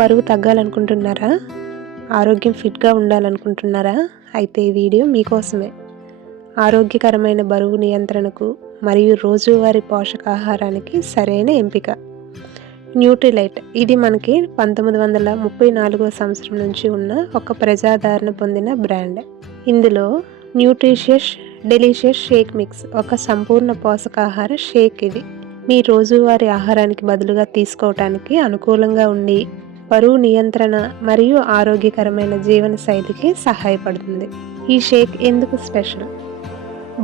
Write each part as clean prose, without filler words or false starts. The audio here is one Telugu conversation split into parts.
బరువు తగ్గాలనుకుంటున్నారా? ఆరోగ్యం ఫిట్గా ఉండాలనుకుంటున్నారా? అయితే ఈ వీడియో మీకోసమే. ఆరోగ్యకరమైన బరువు నియంత్రణకు మరియు రోజువారీ పోషకాహారానికి సరైన ఎంపిక న్యూట్రిలైట్. ఇది మనకి 1934వ సంవత్సరం నుంచి ఉన్న ఒక ప్రజాదరణ పొందిన బ్రాండ్. ఇందులో న్యూట్రిషియస్ డెలిషియస్ షేక్ మిక్స్ ఒక సంపూర్ణ పోషకాహార షేక్. ఇది మీ రోజువారీ ఆహారానికి బదులుగా తీసుకోవటానికి అనుకూలంగా ఉండి బరువు నియంత్రణ మరియు ఆరోగ్యకరమైన జీవన శైలికి సహాయపడుతుంది. ఈ షేక్ ఎందుకు స్పెషల్?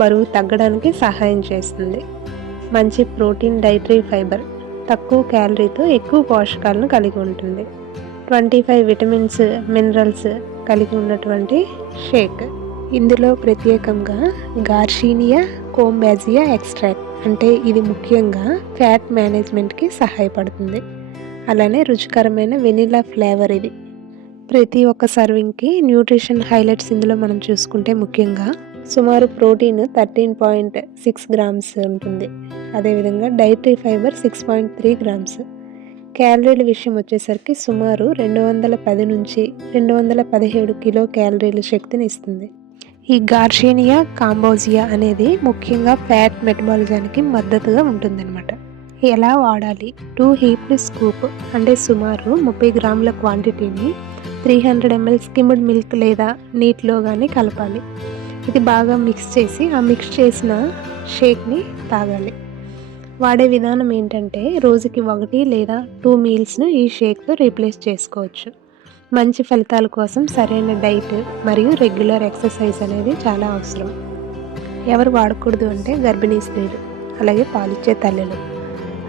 బరువు తగ్గడానికి సహాయం చేస్తుంది. మంచి ప్రోటీన్, డైటరీ ఫైబర్, తక్కువ క్యాలరీతో ఎక్కువ పోషకాలను కలిగి ఉంటుంది. 25 విటమిన్స్, మినరల్స్ కలిగి ఉన్నటువంటి షేక్. ఇందులో ప్రత్యేకంగా గార్షీనియా కోంబాజియా ఎక్స్ట్రాక్ట్, అంటే ఇది ముఖ్యంగా ఫ్యాట్ మేనేజ్మెంట్కి సహాయపడుతుంది. అలానే రుచికరమైన వెనిలా ఫ్లేవర్. ఇది ప్రతి ఒక్క సర్వింగ్కి న్యూట్రిషన్ హైలైట్స్ ఇందులో మనం చూసుకుంటే ముఖ్యంగా సుమారు ప్రోటీన్ 13.6 గ్రామ్స్ ఉంటుంది. అదేవిధంగా డైటరీ ఫైబర్ 6.3 గ్రామ్స్. క్యాలరీల విషయం వచ్చేసరికి సుమారు 210 నుంచి 217 కిలో క్యాలరీల శక్తిని ఇస్తుంది. ఈ గార్షీనియా కాంబోజియా అనేది ముఖ్యంగా ఫ్యాట్ మెటబాలిజానికి మద్దతుగా ఉంటుందన్నమాట. ఎలా వాడాలి? 2 హీప్డ్ స్కూప్, అంటే సుమారు 30 గ్రాముల క్వాంటిటీని 300 ml స్కిమ్డ్ మిల్క్ లేదా నీటిలో కానీ కలపాలి. ఇది బాగా మిక్స్ చేసి ఆ మిక్స్ చేసిన షేక్ని తాగాలి. వాడే విధానం ఏంటంటే రోజుకి 1 లేదా 2 మీల్స్ను ఈ షేక్తో రీప్లేస్ చేసుకోవచ్చు. మంచి ఫలితాల కోసం సరైన డైట్ మరియు రెగ్యులర్ ఎక్సర్సైజ్ అనేది చాలా అవసరం. ఎవరు వాడకూడదు అంటే గర్భిణీ స్త్రీలు, అలాగే పాలిచ్చే తల్లులు,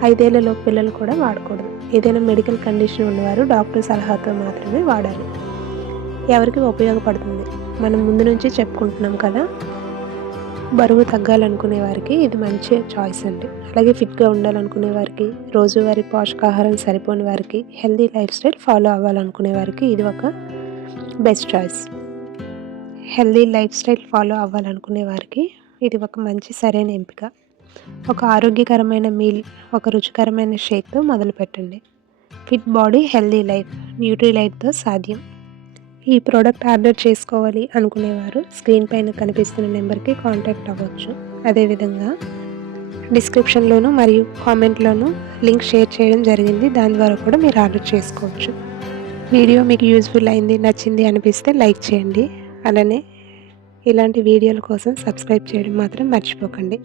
5 ఏళ్లలోపు పిల్లలు కూడా వాడకూడదు. ఏదైనా మెడికల్ కండిషన్ ఉన్నవారు డాక్టర్ సలహాతో మాత్రమే వాడాలి. ఎవరికి ఉపయోగపడుతుంది? మనం ముందు నుంచి చెప్పుకుంటున్నాం కదా, బరువు తగ్గాలనుకునే వారికి ఇది మంచి చాయిస్ అండి. అలాగే ఫిట్గా ఉండాలనుకునే వారికి, రోజువారీ పోషకాహారం సరిపోని వారికి, హెల్దీ లైఫ్ స్టైల్ ఫాలో అవ్వాలనుకునే వారికి ఇది ఒక best choice. Healthy lifestyle follow అవ్వాలనుకునే వారికి ఇది ఒక మంచి సరైన ఎంపిక. ఒక ఆరోగ్యకరమైన మీల్, ఒక రుచికరమైన షేక్తో మొదలు పెట్టండి. ఫిట్ బాడీ, హెల్దీ లైఫ్ న్యూట్రిలైట్తో సాధ్యం. ఈ ప్రోడక్ట్ ఆర్డర్ చేసుకోవాలి అనుకునేవారు స్క్రీన్ పైన కనిపిస్తున్న నెంబర్కి కాంటాక్ట్ అవ్వచ్చు. అదేవిధంగా డిస్క్రిప్షన్లోను మరియు కామెంట్లోను లింక్ షేర్ చేయడం జరిగింది. దాని ద్వారా కూడా మీరు ఆర్డర్ చేసుకోవచ్చు. వీడియో మీకు యూజ్ఫుల్ అయింది, నచ్చింది అనిపిస్తే లైక్ చేయండి. అలానే ఇలాంటి వీడియోల కోసం సబ్స్క్రైబ్ చేయడం మాత్రం మర్చిపోకండి.